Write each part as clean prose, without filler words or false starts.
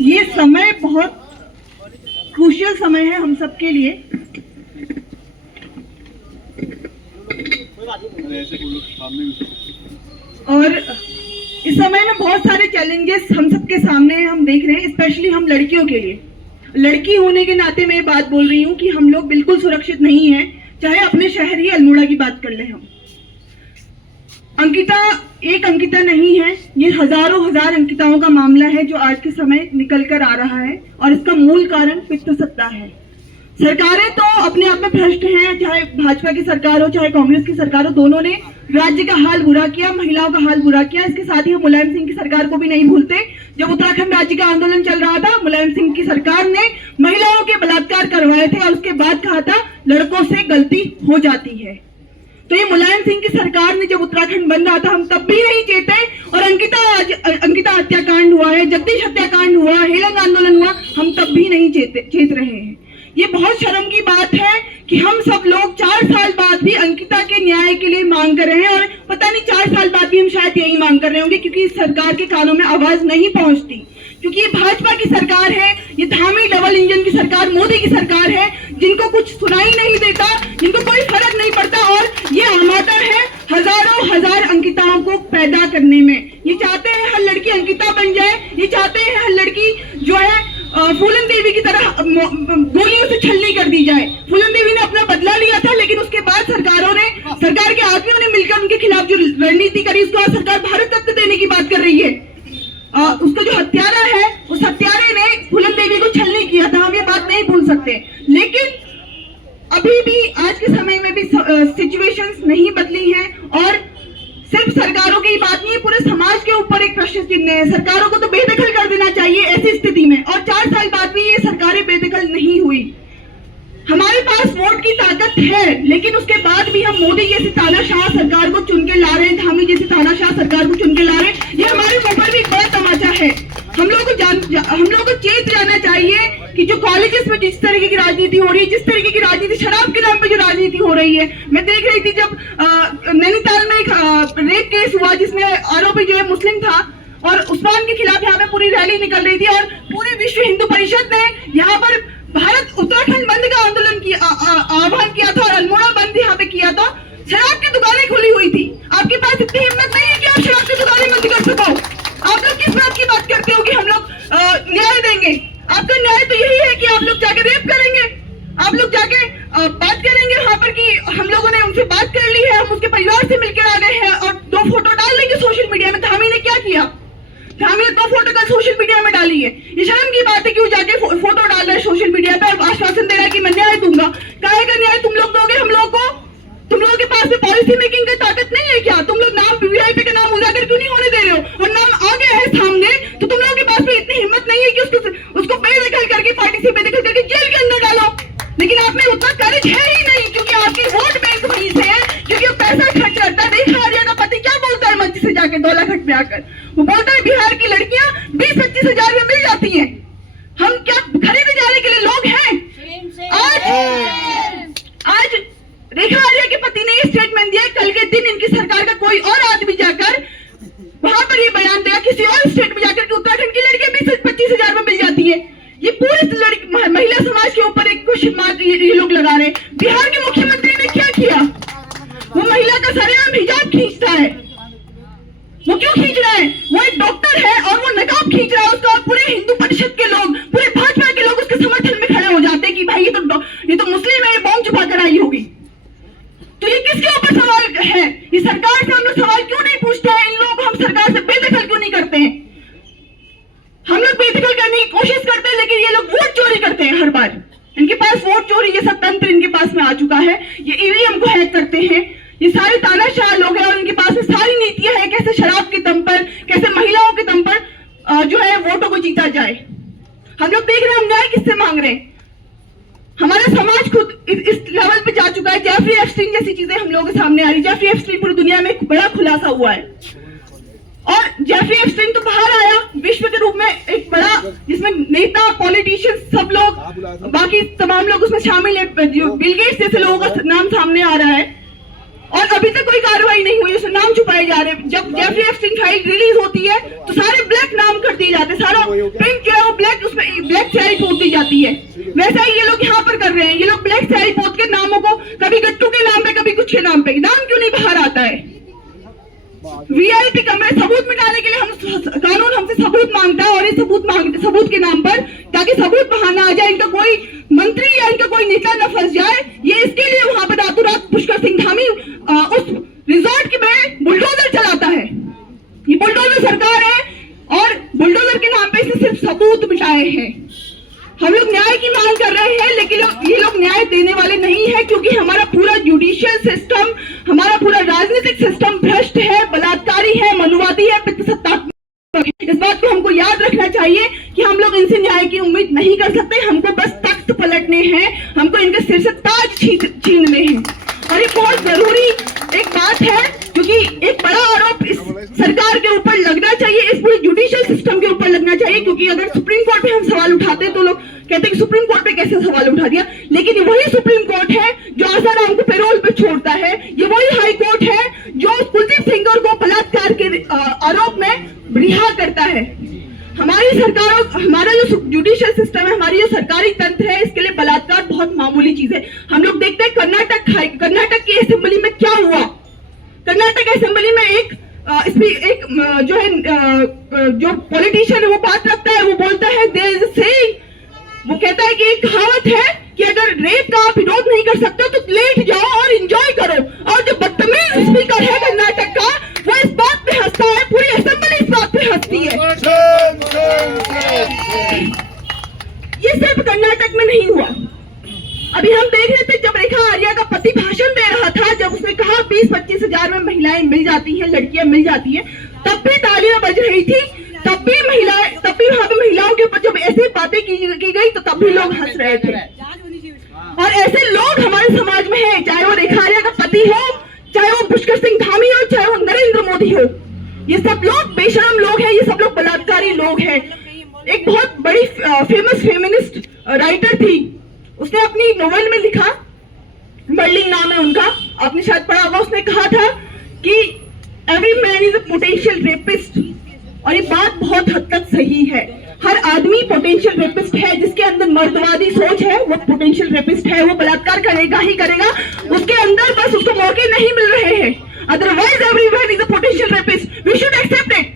ये समय बहुत क्रूशियल समय है हम सबके लिए। और इस समय में बहुत सारे चैलेंजेस हम सबके सामने हैं, हम देख रहे हैं, स्पेशली हम लड़कियों के लिए। लड़की होने के नाते मैं ये बात बोल रही हूँ कि हम लोग बिल्कुल सुरक्षित नहीं हैं, चाहे अपने शहर ही अल्मोड़ा की बात कर ले हम। अंकिता एक अंकिता नहीं है, ये हजारों हजार अंकिताओं का मामला है जो आज के समय निकल कर आ रहा है, और इसका मूल कारण पितृसत्ता है। सरकारें तो अपने आप में भ्रष्ट हैं, चाहे भाजपा की सरकार हो चाहे कांग्रेस की सरकार हो, दोनों ने राज्य का हाल बुरा किया, महिलाओं का हाल बुरा किया। इसके साथ ही हम मुलायम सिंह की सरकार को भी नहीं भूलते। जब उत्तराखंड राज्य का आंदोलन चल रहा था, मुलायम सिंह की सरकार ने महिलाओं के बलात्कार करवाए थे और उसके बाद कहा था लड़कों से गलती हो जाती है। तो ये मुलायम सिंह की सरकार ने जब उत्तराखंड बन रहा था, हम तब भी नहीं चेते, और अंकिता हत्याकांड हुआ है, जगदीश हत्याकांड हुआ, हेलंग आंदोलन हुआ, हम तब भी नहीं चेत रहे हैं। ये बहुत शर्म की बात है कि हम सब लोग 4 साल बाद भी अंकिता के न्याय के लिए मांग कर रहे हैं, और पता नहीं 4 साल बाद भी हम शायद यही मांग कर रहे होंगे, क्योंकि सरकार के कानों में आवाज नहीं पहुंचती। क्योंकि ये भाजपा की सरकार है, ये धामी डबल इंजन की सरकार, मोदी की सरकार है, जिनको कुछ सुनाई नहीं देता, जिनको कोई फर्क नहीं पड़ता, और ये आमादा है हजारों हजार अंकिताओं को पैदा करने में। ये चाहते हैं हर लड़की अंकिता बन जाए, ये चाहते हैं हर लड़की जो है फूलन देवी की तरह गोलियों से छलनी कर दी जाए। फूलन देवी ने अपना बदला लिया था, लेकिन उसके बाद सरकार के आदमियों ने मिलकर उनके खिलाफ जो रणनीति करी, उसके बाद सरकार भारत रत्न देने की बात कर रही है। उसका जो हत्यारा है, उस हत्यारे ने फूलन देवी को छलनी किया था, हम ये बात नहीं भूल सकते। लेकिन अभी भी आज के समय में भी सिचुएशंस नहीं बदली हैं, और सिर्फ सरकारों की बात नहीं है, पूरे समाज के ऊपर एक प्रश्न चिन्ह है। सरकारों को तो बेदखल कर देना चाहिए ऐसी स्थिति में, और 4 साल बाद भी ये सरकारें बेदखल नहीं हुई। हमारे पास वोट की ताकत है, लेकिन उसके बाद भी हम मोदी जैसी तानाशाह सरकार को चुन के ला रहे हैं, धामी जैसी तानाशाह सरकार को चुन के ला रहे हैं। ये हमारे ऊपर भी एक बड़ा तमाचा है। हम लोगों को चेत जाना चाहिए कि जो कॉलेजेस में जिस तरीके की राजनीति हो रही है, जिस तरीके की राजनीति शराब के नाम पे जो राजनीति हो रही है, मैं देख रही थी जब नैनीताल में एक रेप केस हुआ जिसमें आरोपी जो है मुस्लिम था, और उस्मान के खिलाफ यहाँ पे पूरी रैली निकल रही थी, और पूरे विश्व हिंदू परिषद ने यहाँ पर भारत उत्तराखंड बंद का आंदोलन किया, आह्वान किया था, और अल्मोड़ा बंद यहाँ पे किया था। शराब की दुकानें खुली हुई थी। आपके पास इतनी हिम्मत नहीं है कि आप शराब की दुकानें बंद कर सको। आप लोग किस बात की बात करते हो कि हम लोग न्याय देंगे? आपका न्याय तो यही है कि आप लोग जाके रेप करेंगे, आप लोग जाके बात करेंगे वहां पर कि हम लोगों ने उनसे बात कर ली है, हम उसके परिवार से मिलकर आ गए हैं, और 2 फोटो डाल देंगे सोशल मीडिया में। धामी ने क्या किया? धामी ने 2 फोटो कल सोशल मीडिया में डाली है। ये शर्म की बात है कि वो जाके फोटो डाल रहे हैं सोशल मीडिया पे, और आश्वासन दे रहा है कि मैं न्याय दूंगा। काहे का न्याय तुम लोग दोगे हम लोग को? तुम लोगों के पास में पॉलिसी मेकिंग की ताकत नहीं है क्या? तुम लोग नाम वीआईपी का नाम उजागर क्यों नहीं होने दे रहे हो? और नाम आ गया है सामने, तो तुम लोगों के पास में इतनी हिम्मत नहीं है कि उसको बेदखल करके, पार्टी से बेदखल करके जेल के अंदर डालो। लेकिन आप में उतना करेज है ही नहीं, क्योंकि आपकी वोट बैंक वहीं से है, क्योंकि वो पैसा खर्च करता है। रेखा आर्या का पति क्या बोलता है मंच से जाके दौलाघाट में आकर? वो बोलता है बिहार की लड़कियां 20-25 हजार में मिल जाती हैं। हम क्या खरीदे जाने के लिए लोग हैं? आज रेखा आर्या के पति ने ये स्टेटमेंट दिया, कल के दिन इनकी सरकार का कोई और आदमी जाकर वहां पर ये बयान दिया किसी और स्टेट में जाकर कि उत्तराखंड की लड़कियां 20-25 हजार में मिल जाती है। ये पूरी महिला समाज के ऊपर एक क्वेश्चन मार्क ये लोग लगा रहे हैं। बिहार के मुख्यमंत्री ने क्या किया? वो महिला का सरेआम हिजाब खींचता है। वो क्यों खींच रहा है? वो एक डॉक्टर है और वो नकाब खींच रहा है उसका, और पूरे हिंदू परिषद के लोग, पूरे भाजपा के लोग उसके समर्थन में खड़े हो जाते हैं कि भाई ये तो मुस्लिम है, ये बॉम्ब छुपा कर आई होगी। तो ये किसके ऊपर सवाल है? ये सरकार से हम लोग सवाल क्यों नहीं पूछते हैं? इन लोगों को हम सरकार से बेदखल क्यों नहीं करते हैं? हम लोग बेदखल करने की कोशिश करते हैं, लेकिन ये लोग वोट चोरी करते हैं हर बार। इनके पास वोट चोरी जैसा तंत्र इनके पास में आ चुका है। ये ईवीएम को हैक करते हैं, ये सारे तानाशाह लोग हैं, और इनके पास में सारी नीतियां हैं कैसे शराब के दम पर, कैसे महिलाओं के दम पर जो है वोटों को जीता जाए। हम लोग देख रहे हैं हम न्याय किससे मांग रहे हैं। हमारा समाज खुद इस लेवल पे जा चुका है। जेफरी एप्स्टीन जैसी चीजें हम लोगों के सामने आ रही है। जेफरी एप्स्टीन पूरी दुनिया में एक बड़ा खुलासा हुआ है, और जेफरी एप्स्टीन तो बाहर आया विश्व के रूप में एक बड़ा, जिसमें नेता, पॉलिटिशियन, सब लोग, बाकी तमाम लोग उसमें शामिल है। बिल गेट्स जैसे लोगों का नाम सामने आ रहा है, और अभी तक कोई कार्रवाई नहीं हुई, उसमें नाम छुपाए जा रहे हैं। जब जेफरी एप्स्टीन फाइल रिलीज होती है तो सारे ब्लैक नाम कर दिए जाते हैं, सारा प्रिंट जो है वो स्याही पोत दी जाती है, वैसा ही ये लोग यहाँ पर कर रहे हैं। ये लोग ब्लैक स्याही पोत के नामों को कभी गट्टू के नाम पे, कभी कुछ के नाम पे, नाम क्यों नहीं बाहर आता है? वीआईपी कमरे सबूत मिटाने के लिए हम कानून हमसे सबूत मांगता है, और इस सबूत के नाम पर, ताकि सबूत बाहर ना आ जाए, इनका कोई मंत्री या इनका कोई नेता न फंस जाए, ये इसके लिए वहां पर रातों रात पुष्कर सिंह धामी उस रिजॉर्ट के में बुलडोजर चलाता है। ये बुलडोजर सरकार है, और बुलडोजर के नाम पे इसने सिर्फ सबूत मिटाए हैं। हम लोग न्याय की मांग कर रहे हैं, लेकिन ये लोग न्याय देने वाले नहीं है, क्योंकि हमारा पूरा जुडिशियल सिस्टम, हमारा पूरा राजनीतिक सिस्टम भ्रष्ट है, बलात्कारी है, मनुवादी है, पितृसत्तात्मक है। इस बात को हमको याद रखना चाहिए कि हम लोग इनसे न्याय की उम्मीद नहीं कर सकते। हमको बस तख्त पलटने हैं, हमको इनके सिर से ताज छीनने हैं। और ये बहुत जरूरी एक बात है, क्योंकि एक बड़ा आरोप इस सरकार के ऊपर लगना चाहिए, इस पूरे जुडिशियल सिस्टम के ऊपर लगना चाहिए, क्योंकि अगर सुप्रीम कोर्ट पे हम सवाल उठाते तो लोग कहते हैं कि सुप्रीम कोर्ट पे कैसे सवाल उठा दिया, लेकिन वही सुप्रीम कोर्ट है जो आसाराम को पैरोल पे छोड़ता है। ये वही हाई कोर्ट है जो कुलदीप सिंगर को बलात्कार के आरोप में रिहा करता है। हमारी सरकार, हमारा जो जुडिशियल सिस्टम है, हमारी जो सरकारी तंत्र है, इसके लिए बलात्कार बहुत मामूली चीज है। हम लोग देखते हैं कर्नाटक की असेंबली में क्या हुआ। कर्नाटक असेंबली में एक जो है जो पॉलिटिशियन है वो बात रखता है, वो बोलता है देयर इज अ सेइंग, वो कहता है कि एक कहावत है कि अगर रेप का आप विरोध नहीं कर सकते तो लेट जाओ और एंजॉय करो। और जो बदतमीज स्पीकर है कर्नाटक का, वो इस बात पे हंसता है, पूरी असेंबली इस बात पे हंसती है। ये सिर्फ कर्नाटक में नहीं हुआ। अभी हम देख रहे थे जब रेखा आर्या का पति भाषण दे रहा था, जब उसने कहा 20-25 हजार में महिलाएं मिल जाती हैं, लड़कियां मिल जाती हैं, तब भी तालियां बज रही थी, तब भी वहां पे महिलाओं के ऊपर जब ऐसी बातें की गई तो तब भी लोग हंस रहे थे। और ऐसे लोग हमारे समाज में हैं, चाहे वो रेखा आर्या का पति हो, चाहे वो पुष्कर सिंह धामी हो, चाहे वो नरेंद्र मोदी हो। ये सब लोग बेशरम लोग हैं, ये सब लोग बलात्कारी लोग हैं। एक बहुत बड़ी फेमस फेमिनिस्ट राइटर थी, उसने अपनी नोवेल में लिखा, बर्लिंग नाम है उनका, आपने शायद पढ़ा होगा। उसने कहा था कि every man is a potential rapist, और ये बात बहुत हद तक सही है। हर आदमी पोटेंशियल रेपिस्ट है, जिसके अंदर मर्दवादी सोच है वो पोटेंशियल रेपिस्ट है, वो बलात्कार करेगा ही करेगा, उसके अंदर बस उसको मौके नहीं मिल रहे हैं। Otherwise everyone is a potential rapist, we should accept it,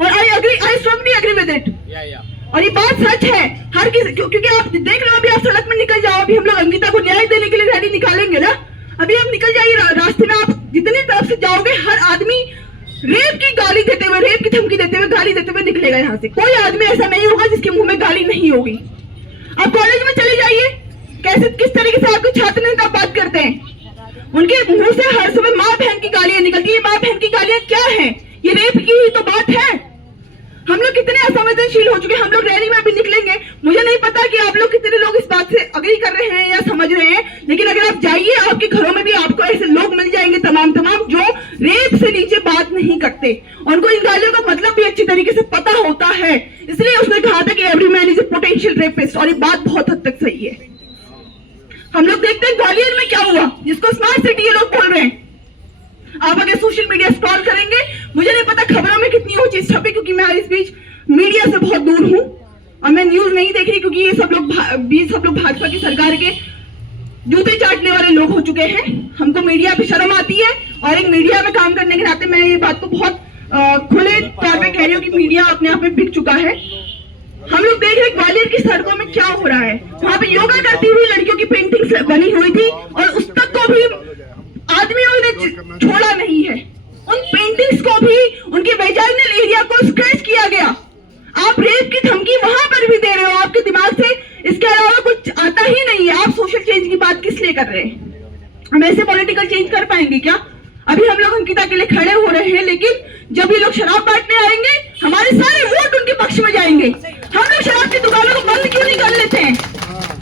और I strongly agree with it. और ये बात सच है, हर किसी, क्योंकि आप देख रहे हो, अभी आप सड़क में निकल जाओ, अभी हम लोग अंकिता को न्याय देने के लिए रैली निकालेंगे ना, अभी आप निकल जाइए रास्ते में, आप जितनी तरफ से जाओगे, हर आदमी रेप की गाली देते हुए, रेप की धमकी देते हुए, गाली देते हुए निकलेगा यहाँ से। कोई आदमी ऐसा नहीं होगा जिसके मुंह में गाली नहीं होगी। आप कॉलेज में चले जाइए, कैसे किस तरीके से आपके छात्र नेता बात करते हैं, उनके मुंह से हर समय माँ बहन की गालियां निकलती है। माँ बहन की गालियां क्या है? ये रेप की ही तो बात है। हम लोग कितने असंवेदनशील हो चुके हैं। हम लोग रैली में भी निकलेंगे, मुझे नहीं पता कि आप लोग कितने लोग इस बात से अग्री कर रहे हैं या समझ रहे हैं, लेकिन अगर आप जाइए, आपके घरों में भी आपको ऐसे लोग मिल जाएंगे तमाम जो रेप से नीचे बात नहीं करते, उनको इन गालियों का मतलब भी अच्छी तरीके से पता होता है। इसलिए उसने कहा था कि every man is a potential rapist, और ये बात बहुत हद तक सही है। हम लोग देखते हैं ग्वालियर में क्या हुआ, जिसको स्मार्ट सिटी ये लोग बोल रहे हैं। आप अगर सोशल मीडिया स्क्रॉल करेंगे, मुझे नहीं पता खबरों में कितनी वो चीज छपी, क्योंकि मैं इस बीच मीडिया से बहुत दूर हूं और मैं न्यूज नहीं देख रही, क्योंकि ये सब लोग भाजपा की सरकार के जूते चाटने वाले लोग हो चुके हैं। हमको मीडिया पे शर्म आती है, और एक मीडिया में काम करने के नाते मैं ये बात को बहुत खुले तौर पे कह रही हूँ कि मीडिया अपने आप में बिक चुका है। हम लोग देख रहे हैं ग्वालियर की सड़कों में क्या हो रहा है। वहां पे योगा करती हुई लड़कियों की पेंटिंग्स बनी हुई थी, और उस तक को भी आदमियों ने छोड़ा नहीं है। उन पेंटिंग्स को भी, उनके वेजाइनल एरिया को स्क्रैच किया गया। आप रेप की धमकी वहां पर भी दे रहे हो, आपके दिमाग से इसके अलावा कुछ आता ही नहीं है। आप सोशल चेंज की बात किस लिए कर रहे हैं? हम ऐसे पॉलिटिकल चेंज कर पाएंगे क्या? अभी हम लोग अंकिता के लिए खड़े हो रहे हैं, लेकिन जब ये लोग शराब बांटने आएंगे, हमारे सारे वोट उनके पक्ष में जाएंगे। हम लोग शराब की दुकानों को बंद क्यों नहीं कर लेते हैं?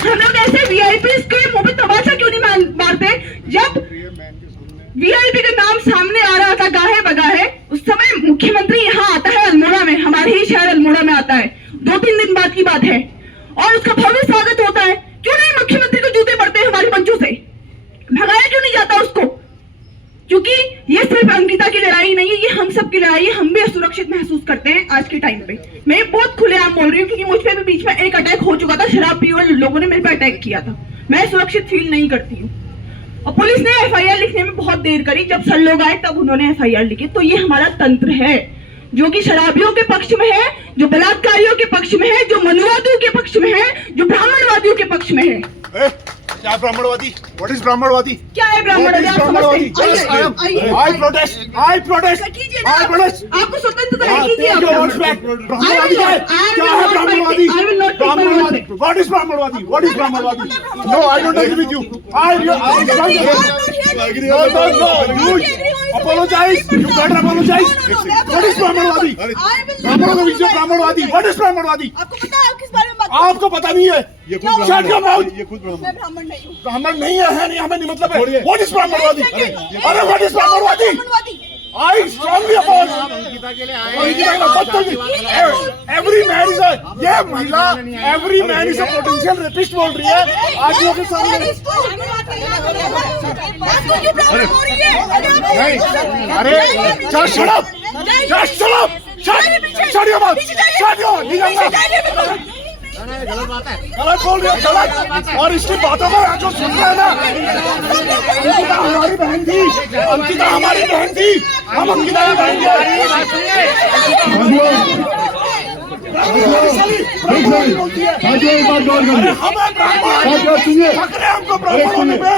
हम लोग ऐसे वीआईपी के मुंह पे तमाचा क्यों नहीं मारते? जब वीआईपी का नाम सामने आ रहा था गाहे बगाहे, उस समय मुख्यमंत्री यहाँ आता है अल्मोड़ा में, हमारे ही शहर अल्मोड़ा में आता है, 2-3 दिन बाद की बात है, और उसका भव्य स्वागत होता है। क्यों नहीं मुख्यमंत्री को जूते पड़ते हैं हमारे मंचों से? भगाया क्यों नहीं जाता उसको? क्योंकि ये सिर्फ अंकिता की लड़ाई नहीं है, ये हम सब की लड़ाई है। हम भी असुरक्षित महसूस करते हैं आज के टाइम पे। मैं बहुत खुलेआम बोल रही हूँ, क्योंकि मुझ पे भी बीच में एक अटैक हो चुका था। लोगों ने मेरे पे अटैक किया था। मैं सुरक्षित फील नहीं करती हूँ। और पुलिस ने एफआईआर लिखने में बहुत देर करी। जब सर लोग आए तब उन्होंने एफआईआर लिखी। तो ये हमारा तंत्र है जो कि शराबियों के पक्ष में है, जो बलात्कारियों के पक्ष में है, जो मनुवादियों के पक्ष में है, जो ब्राह्मणवादियों के पक्ष में है। क्या ब्राह्मणवादी? What is ब्राह्मणवादी? क्या है ब्राह्मणवादी? आप समझते हैं? I protest. आपको स्वतंत्रता है, कीजिए आप। ब्राह्मणवादी क्या है? क्या है ब्राह्मणवादी? ब्राह्मणवादी. What is ब्राह्मणवादी? What is ब्राह्मणवादी? No, I don't agree with you. No. You apologize. You better apologize. What is ब्राह्मणवादी? ब्राह्मणवादी. What is ब्राह्मणवादी? आपको पता है आप किस बारे में बात? आपको पता नहीं है? Shut your mouth. मैं ब्राह्मण नहीं हूँ। ब्राह्मण नहीं है नहीं, हमें नहीं मतलब है। What is ब्राह्मणवादी? अरे what is ब्राह्मणवादी? I strongly oppose. Every man is a, ये महिला every man is a potential rapist बोल रही है आदमियों के सामने। नहीं, अरे just shut up, shut your mouth, गलत बात है, गलत बोल रही है, गलत। और इसकी बातों को जो सुन रहे हैं ना, अंकिता हमारी बहन थी, अंकिता हमारी बहन थी, हम अंकिता की बहन हमको ब्राह्मण होने पे।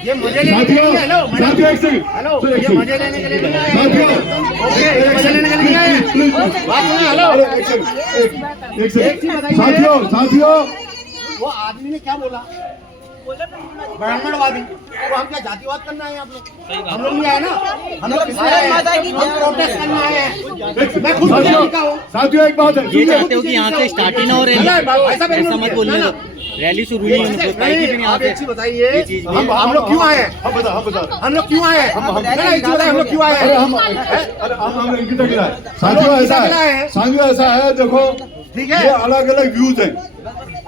ये मजे लेने के लिए हेलो ये मजे लेने के लिए मजे लेने के लिए हेलो साथियों वो आदमी ने क्या बोला? ब्राह्मणवादी। वो हम क्या जातिवाद करना है? आप लोग हम लोग नहीं आए ना, हम लोग प्रोटेस्ट करना है। मैं खुद साथियों एक बात है, ये चाहते हो कि यहाँ से स्टार्ट ही ना हो रैली, ऐसा मत बोलिए। रैली शुरू हुई नहीं पाएगी भी नहीं। आप एक चीज बताइए, हम लोग क्यों आए हैं? हम लोग क्यों आए हैं? हम लोग क्यों आए हैं? साथियों ऐसा है, देखो ठीक है, ये अलग अलग व्यूज है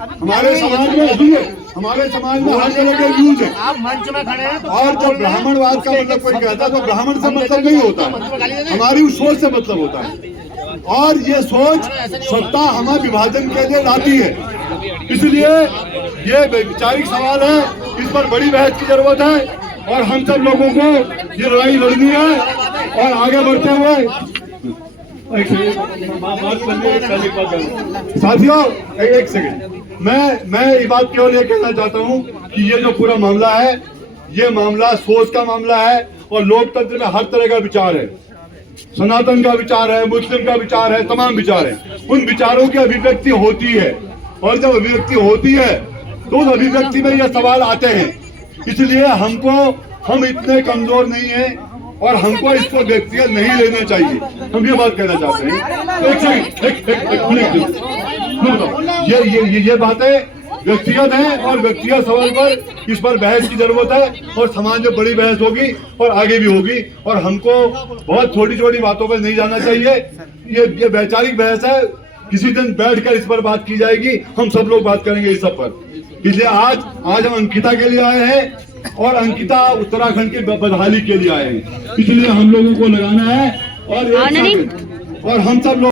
हमारे समाज में, हमारे समाज में अलग अलग व्यूज है। आप मंच में खड़े हैं और जब ब्राह्मणवाद का मतलब कोई कहता है तो ब्राह्मण से मतलब नहीं होता है, हमारी उस सोच से मतलब होता है। और ये सोच सत्ता हमें विभाजन के लिए लाती है, इसलिए ये वैचारिक सवाल है, इस पर बड़ी बहस की जरूरत है। और हम सब लोगों को ये लड़ाई लड़नी है और आगे बढ़ते हुए। साथियों एक सेकंड, मैं ये बात केवल ये कहना चाहता हूँ कि ये जो पूरा मामला है, ये मामला सोच का मामला है। और लोकतंत्र में हर तरह का विचार है, सनातन का विचार है, मुस्लिम का विचार है, तमाम विचार है। उन विचारों की अभिव्यक्ति होती है और जब अभिव्यक्ति होती है तो उस अभिव्यक्ति में ये सवाल आते हैं। इसलिए हम इतने कमजोर नहीं हैं और हमको इसको व्यक्तिगत नहीं लेना चाहिए, हम ये बात कहना चाहते हैं। ये बातें व्यक्तिगत हैं और व्यक्तिगत सवाल पर इस पर बहस की जरूरत है और समाज में बड़ी बहस होगी और आगे भी होगी। और हमको बहुत छोटी छोटी बातों पर नहीं जाना चाहिए। ये वैचारिक बहस है, किसी दिन बैठकर इस पर बात की जाएगी, हम सब लोग बात करेंगे इस सब पर। इसलिए आज हम अंकिता के लिए आए हैं और अंकिता उत्तराखंड की बदहाली के लिए आए हैं, इसलिए हम लोगों को लगाना है और हम सब लोग